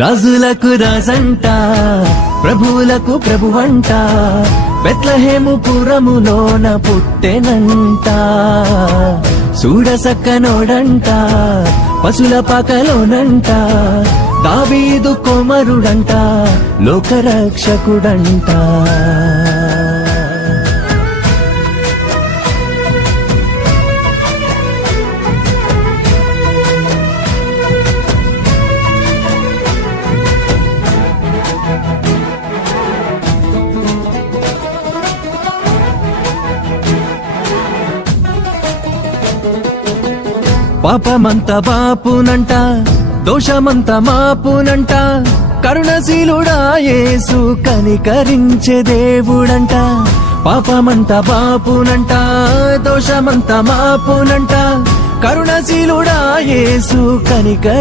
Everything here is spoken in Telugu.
రాజులకు రాజంట, ప్రభువులకు ప్రభువంట, బెత్లెహేము పురములోన పుట్టెనంట. చూడసక్కనోడంట, పశుల పాకలోనంట, దావీదు కుమారుడంట, లోకరక్షకుడంట. పాపమంత బాపునంట, దోషమంత మాపునంట, కరుణశీలుడా యేసు కనికరించే దేవుడంట. పాపమంత బాపునంట, దోషమంత మాపునంట, కరుణశీలుడా యేసు కనికరించే